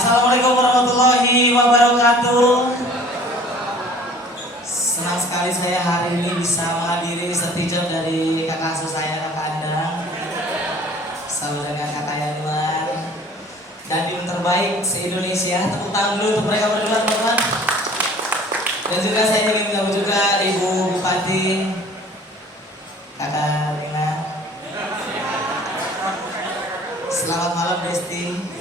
Assalamualaikum warahmatullahi wabarakatuh. Senang sekali saya hari ini bisa menghadiri sertijab dari kakak asuh saya, kakak Andang, saudara kakak Yanuar, dan tim terbaik se-Indonesia. Tepuk tangan dulu untuk mereka berdua, teman-teman. Dan juga saya ingin menyambut juga Ibu Bupati, kakak Rina. Selamat malam, Besti.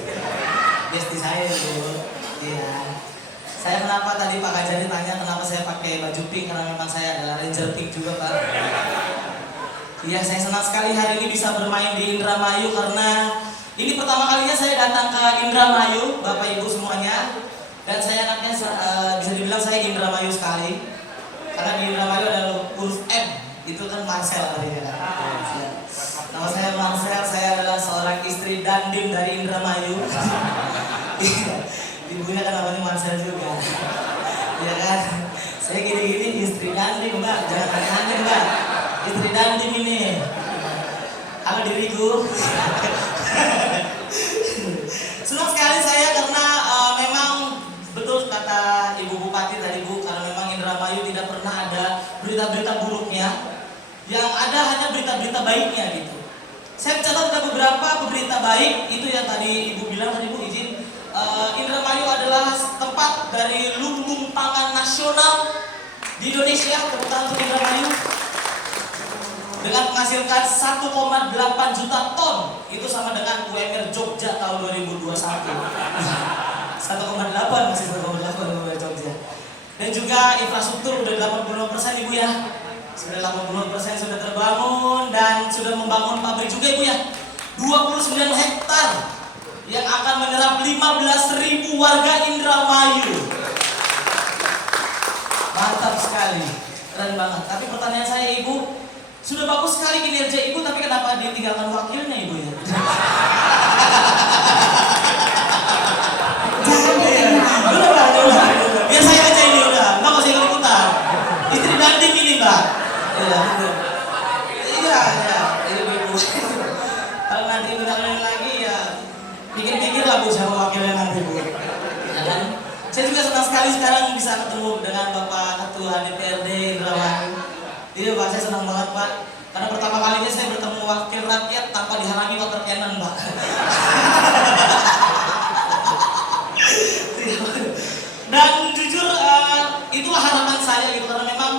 Besti saya dulu, iya. Saya kenapa tadi Pak Kajari tanya kenapa saya pakai baju pink, karena memang saya adalah Ranger Pink juga, Pak. Iya, saya senang sekali hari ini bisa bermain di Indramayu karena ini pertama kalinya saya datang ke Indramayu, Bapak Ibu semuanya. Dan saya anaknya bisa dibilang saya Indramayu sekali, karena di Indramayu ada huruf M, itu kan Marcel artinya. Nama saya Marcel, saya adalah seorang istri dandim dari Indramayu. Ibunya kan namanya Marcel juga. Ya kan? Saya gini-gini istri dandim, Mbak. Jangan aneh-aneh, Mbak. Istri dandim ini. Halo diriku. Senang sekali saya karena memang betul kata Ibu Bupati tadi, Bu, karena memang Indramayu tidak pernah ada berita-berita buruknya. Yang ada hanya berita-berita baiknya gitu. Saya catat ada beberapa berita baik, itu yang tadi Ibu bilang, tadi Bu izin, Indramayu adalah tempat dari lumbung pangan nasional di Indonesia, tepuk tangan untuk Indramayu, dengan menghasilkan 1,8 juta ton, itu sama dengan UMR Jogja tahun 2021. 1,8 masih 1,8 UMR Jogja. Dan juga infrastruktur udah 85% Ibu ya. Sudah 80% sudah terbangun dan sudah membangun pabrik juga Ibu ya. 29 hektar yang akan menyerap 15.000 warga Indramayu. Mantap sekali, keren banget. Tapi pertanyaan saya Ibu, sudah bagus sekali kinerja Ibu, tapi kenapa ditinggalkan wakilnya Ibu ya? Biar saya aja ini udah, Mbak masih ikut-ikutan. Istri dandim ini Mbak. Iya, Ibu. Kalau nanti undang lagi ya pikir-pikir lah Bu siapa wakilnya nanti Bu. Ya kan? Saya juga senang sekali sekarang bisa ketemu dengan Bapak Ketua DPRD Indramayu. Iya Pak, saya senang banget Pak. Karena pertama kalinya saya bertemu wakil rakyat tanpa dihalangi water cannon Pak. Dan jujur itulah harapan saya gitu, karena memang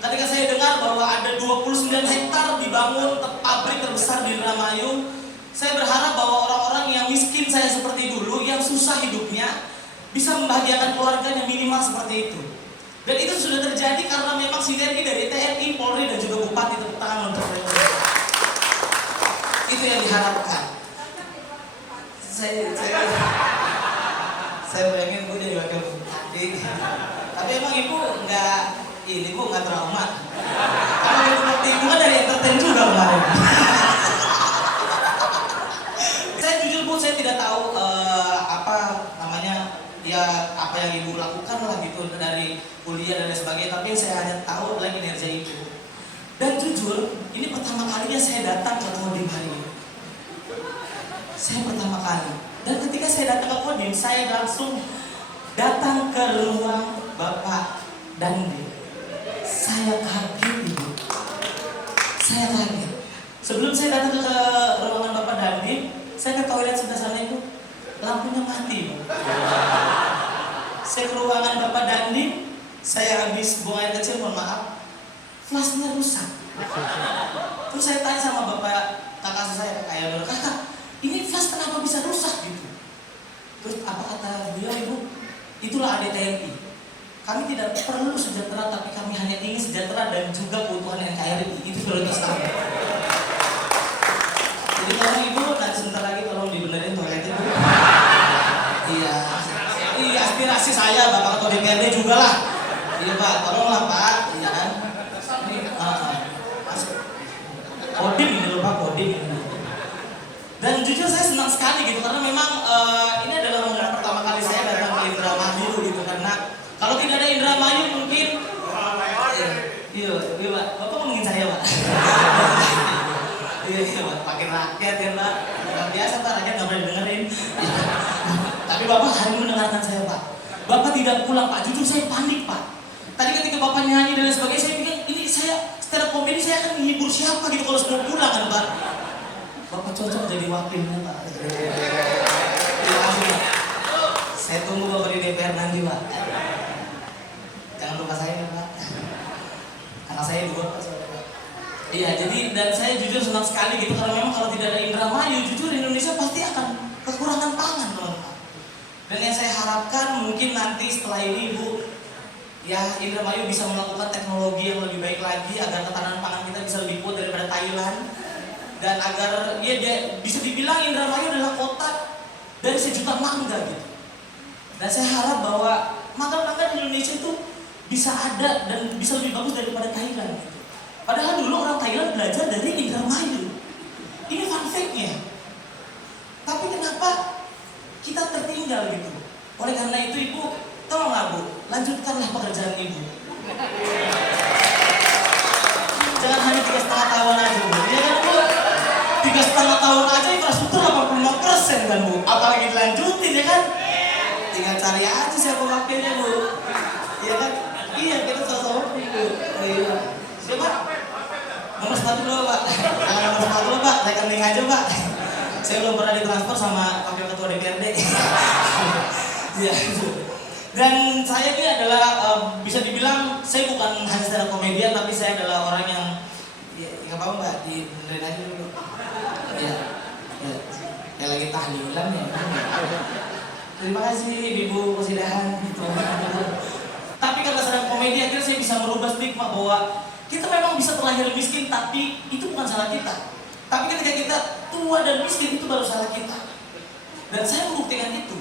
ketika saya dengar bahwa ada 29 hektar dibangun pabrik terbesar di Indramayu, saya berharap bahwa orang-orang yang miskin saya seperti dulu, yang susah hidupnya, bisa membahagiakan keluarganya minimal seperti itu. Dan itu sudah terjadi karena memang sinergi dari TNI, Polri, dan juga Bupati. Tepuk tangan untuk mereka. Itu yang diharapkan. Saya bayangin Bu jadi wakil bupati. Tapi emang Ibu nggak trauma. Kalau Ibu bupati Ibu kan dari entertain juga kemarin. Saya jujur Bu, saya tidak tahu apa yang Ibu lakukan lah gitu dari kuliah dan lain sebagainya. Tapi yang saya hanya tahu adalah kinerja Ibu. Dan jujur, ini pertama kalinya saya datang ke Kodim hari ini. Saya pertama kali. Dan ketika saya datang ke Kodim, saya langsung datang ke ruang Bapak Dandim. Saya kaget Ibu. Saya kaget. Sebelum saya datang ke ruangan Bapak Dandim, saya ke toilet sebelah sana Ibu. Lampunya mati Ibu. Saya ke ruangan Bapak Dandim, saya habis buang air kecil, mohon maaf, flashnya rusak. Terus saya tanya sama Bapak kakak saya, kakak, ini flash kenapa bisa rusak gitu? Terus apa kata beliau Ibu? Itulah adik TNI. Kami tidak perlu sejahtera, tapi kami hanya ingin sejahtera dan juga keutuhan NKRI. Itu prioritas kami. Jadi tolong Ibu, nanti sebentar lagi tolong dibenerin toilet Ibu. Iya, aspirasi saya Bapak Ketua DPRD juga lah. Iya Pak, tolonglah Pak. Iya kan? Kodim ini loh Pak, kodim ini. Dan jujur saya senang sekali gitu, karena memang ini adalah rombongan pertama kali saya datang ke Indramayu gitu. Karena kalau tidak ada Indramayu mungkin iya Pak, Bapak ngomongin saya Pak. Iya Pak, pakai rakyat ya Pak. Luar biasa Pak, rakyat nggak boleh dengerin. Tapi Tapi Bapak hari ini mendengarkan saya Pak. Bapak tidak pulang Pak, jujur saya panik Pak. Tadi ketika Bapak nyanyi dan lain sebagainya, saya pikir ini saya stand up comedy saya akan menghibur siapa gitu kalau sebelum pulang kan Pak. Bapak cocok jadi wakilnya Pak. Terima kasih Pak. Saya tunggu Bapak di DPR nanti Pak. Jangan lupa saya ya Pak. Karena saya juga Pak. Iya, jadi dan saya jujur senang sekali gitu karena memang kalau tidak ada Indramayu, jujur Indonesia pasti akan kekurangan pangan teman-teman. Dan yang saya harapkan mungkin nanti setelah ini Ibu, ya Indramayu bisa melakukan teknologi yang lebih baik lagi agar ketahanan pangan kita bisa lebih kuat daripada Thailand dan agar dia bisa dibilang Indramayu adalah kota dari sejuta mangga gitu. Dan saya harap bahwa mangga-mangga di Indonesia itu bisa ada dan bisa lebih bagus daripada Thailand gitu. Padahal dulu orang Thailand belajar dari Indramayu. Ini fun fact-nya. Tapi kenapa kita tertinggal gitu? Oleh karena itu Ibu, tolonglah Bu, lanjutkanlah pekerjaan Ibu. Jangan hanya 3,5 tahun aja Bu. Ya kan Bu? 3,5 tahun aja infrastruktur 85% kan Bu. Apalagi dilanjutin ya kan? Tinggal cari aja siapa wakilnya Bu. Iya kan? Iya kita sama-sama Bu. Iya. Siapa? Nomor 1 dulu Pak. Nomor 1 dulu Pak, rekening aja Pak. Saya belum pernah ditransfer sama wakil ketua DPRD. Ya. Dan saya ini adalah bisa dibilang saya bukan hanya stand up komedian, tapi saya adalah orang yang ya nggak apa-apa Mbak, dibenerin aja dulu. Ya. Ya lagi tahlilan ya. Terima kasih Ibu Kesidahan gitu. Tapi karena stand up komedi akhirnya saya bisa merubah stigma bahwa kita memang bisa terlahir miskin, tapi itu bukan salah kita. Tapi ketika kita tua dan miskin, itu baru salah kita. Dan saya membuktikan itu.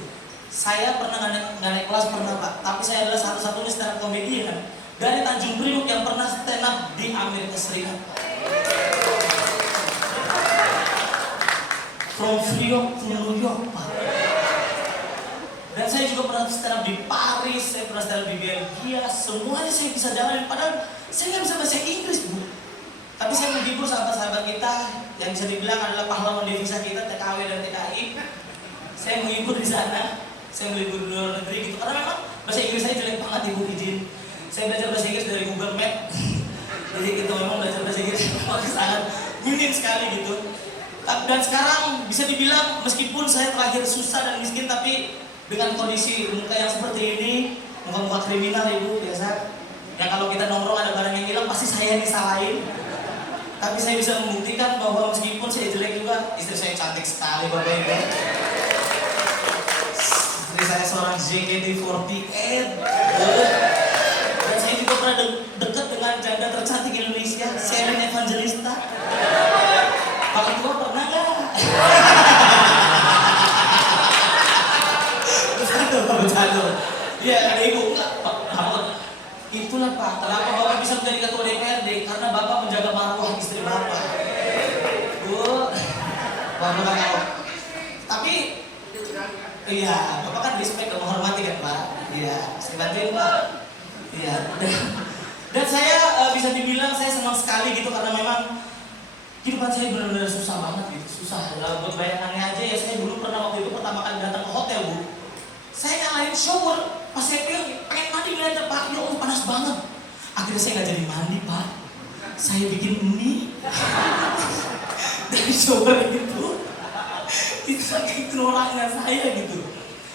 Saya pernah nggak naik kelas pernah Pak, tapi saya adalah satu-satunya stand up komedian dari Tanjung Priok yang pernah stand up di Amerika Serikat. From Priok to New York Pak. Dan saya juga pernah stand up di Paris, saya pernah stand up di Belgia, semuanya saya bisa jalanin. Padahal saya nggak bisa bahasa Inggris Bu. Tapi saya menghibur sahabat-sahabat kita yang bisa dibilang adalah pahlawan devisa kita, TKW dan TKI. Saya menghibur di sana, saya menghibur di luar negeri gitu. Karena memang bahasa Inggris saya jelek banget Ibu izin. Saya belajar bahasa Inggris dari Google Map. Jadi kita memang belajar bahasa Inggris sangat minim sekali gitu. Dan sekarang bisa dibilang meskipun saya terakhir susah dan miskin, tapi dengan kondisi muka yang seperti ini, muka-muka kriminal Ibu biasa. Ya kalau kita nongkrong ada barang yang hilang pasti saya disalahin. Tapi saya bisa membuktikan bahwa meskipun saya jelek juga, istri saya cantik sekali Bapak Ibu. Istri saya seorang JKT48. Dan saya juga pernah dekat dengan janda tercantik Indonesia, Sherin Evangelista. Pak Ketua pernah nggak? Bercanda. Iya ada Ibu enggak Pak? Itulah Pak, kenapa Bapak bisa menjadi ketua DPRD? Karena Bapak menjaga marwah istri Bapak. Bu, Bapak tahu. Tapi, iya, Bapak kan respect dan menghormati kan Pak? Iya, saya bantuin Pak. Iya. Dan saya bisa dibilang saya senang sekali gitu karena memang kehidupan saya benar-benar susah banget gitu, susah. Buat bayangannya aja ya saya dulu pernah waktu itu pertama kali datang ke hotel Bu. Saya nyalain shower, pas saya pengen mandi ngeliatnya Pak, ya Allah panas banget. Akhirnya saya nggak jadi mandi Pak. Saya bikin mie dari shower itu saking kenorangnya saya gitu.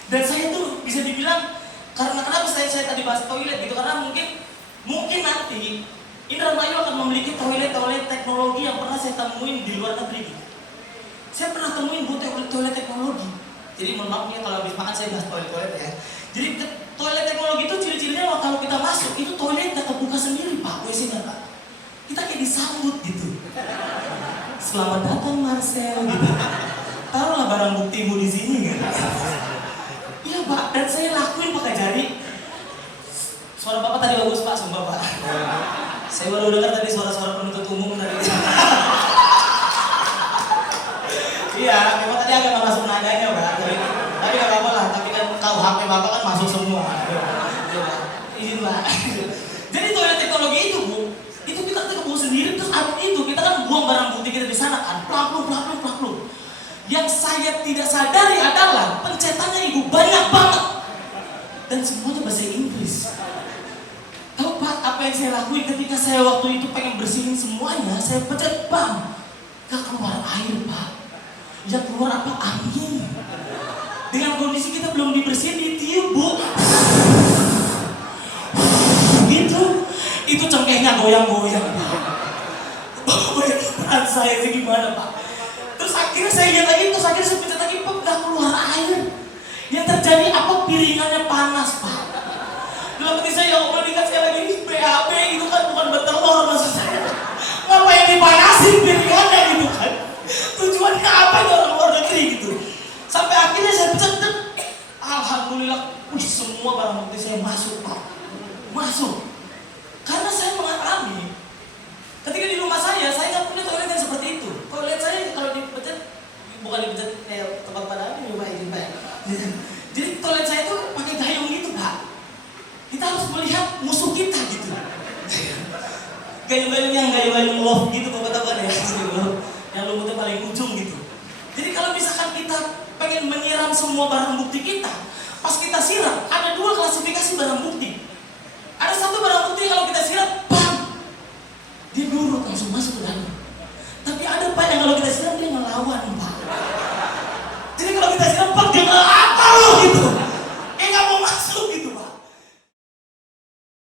Dan saya tuh bisa dibilang karena kenapa saya tadi bahas toilet gitu karena mungkin nanti Indramayu akan memiliki toilet teknologi yang pernah saya temuin di luar negeri gitu. Saya pernah temuin buat toilet teknologi. Jadi mohon maaf ya kalau habis makan saya bahas toilet ya. Jadi toilet teknologi itu ciri-cirinya kalau kita masuk itu toiletnya kebuka sendiri Pak, WC-nya Pak. Kita kayak disambut gitu. Selamat datang Marcel gitu. Taruhlah barang buktimu di sini kan. Iya Pak, dan saya lakuin pakai jari. Suara Bapak tadi bagus Pak, sumpah Pak. Saya baru dengar tadi suara-suara penuntut umum tadi. Iya, memang tadi agak masuk nadanya Pak. Tapi nggak apa-apa lah, tapi kan KUHP Bapak kan masuk semua. Izin Pak. Jadi toilet teknologi itu Bu, itu kita kebawa sendiri terus itu kita kan buang barang bukti kita di sana kan, plak. Yang saya tidak sadari adalah pencetannya Ibu banyak semuanya bahasa Inggris. Tahu Pak, apa yang saya lakuin ketika saya waktu itu pengen bersihin semuanya, saya pencet bam, gak keluar air Pak. Yang keluar apa? Angin. Dengan kondisi kita belum dibersihin, ditiup Bu. Gitu. Itu cengkehnya goyang-goyang Pak. Bayangin peran saya itu gimana Pak. Terus akhirnya saya lihat lagi, terus akhirnya saya pencet lagi, Pak, gak keluar air. Yang terjadi apa? Piringannya panas Pak. Dalam hati saya, ya Allah, dikasih lagi ini BAB itu kan bukan bertelur maksud saya. Ngapain dipanasin piringannya gitu kan? Tujuannya apa itu orang luar negeri gitu? Sampai akhirnya saya pencet, alhamdulillah, semua barang bukti saya masuk Pak. Masuk. Karena saya mengalami ketika di rumah saya nggak punya toilet yang seperti itu. Toilet saya kalau dipencet, bukan dipencet kayak tempat pada ini, Pak. Jadi toilet saya itu pakai gayung gitu Pak. Kita harus melihat musuh kita gitu. Gayung-gayung love gitu Bapak-bapak ya. Yang lumutnya paling ujung gitu. Jadi kalau misalkan kita pengen menyiram semua barang bukti kita, pas kita siram, ada dua klasifikasi barang bukti. Ada satu barang bukti kalau kita siram, bam, dia nurut langsung masuk ke dalam. Tapi ada Pak yang kalau kita siram dia ngelawan Pak. Jadi kalau kita siram, Pak, dia apa lo gitu.